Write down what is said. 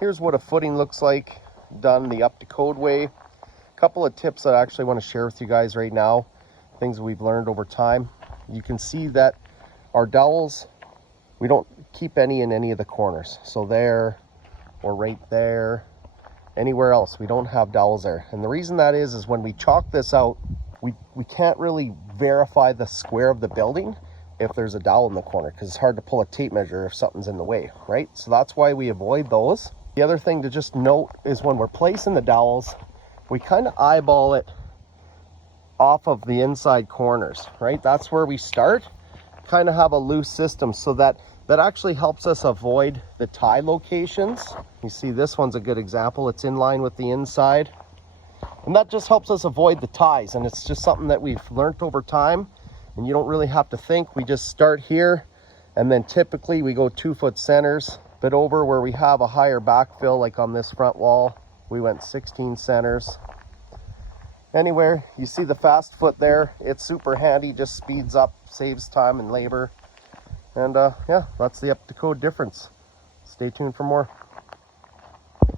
here's what a footing looks like done the up to code way. A couple of tips that I actually want to share with you guys right now, things we've learned over time. You can see that our dowels, we don't keep any in any of the corners. So there, or right there, anywhere else, we don't have dowels there. And the reason that is when we chalk this out, we can't really verify the square of the building if there's a dowel in the corner, because it's hard to pull a tape measure if something's in the way, right? So that's why we avoid those. The other thing to just note is when we're placing the dowels, we kind of eyeball it off of the inside corners, right? That's where we start, kind of have a loose system, so that actually helps us avoid the tie locations. You see this one's a good example. It's in line with the inside. And that just helps us avoid the ties. And it's just something that we've learned over time. And you don't really have to think. We just start here. And then typically we go 2-foot centers. But over where we have a higher backfill, like on this front wall, we went 16 centers. Anywhere, you see the fast foot there. It's super handy. Just speeds up, saves time and labor. And yeah, that's the up to code difference. Stay tuned for more.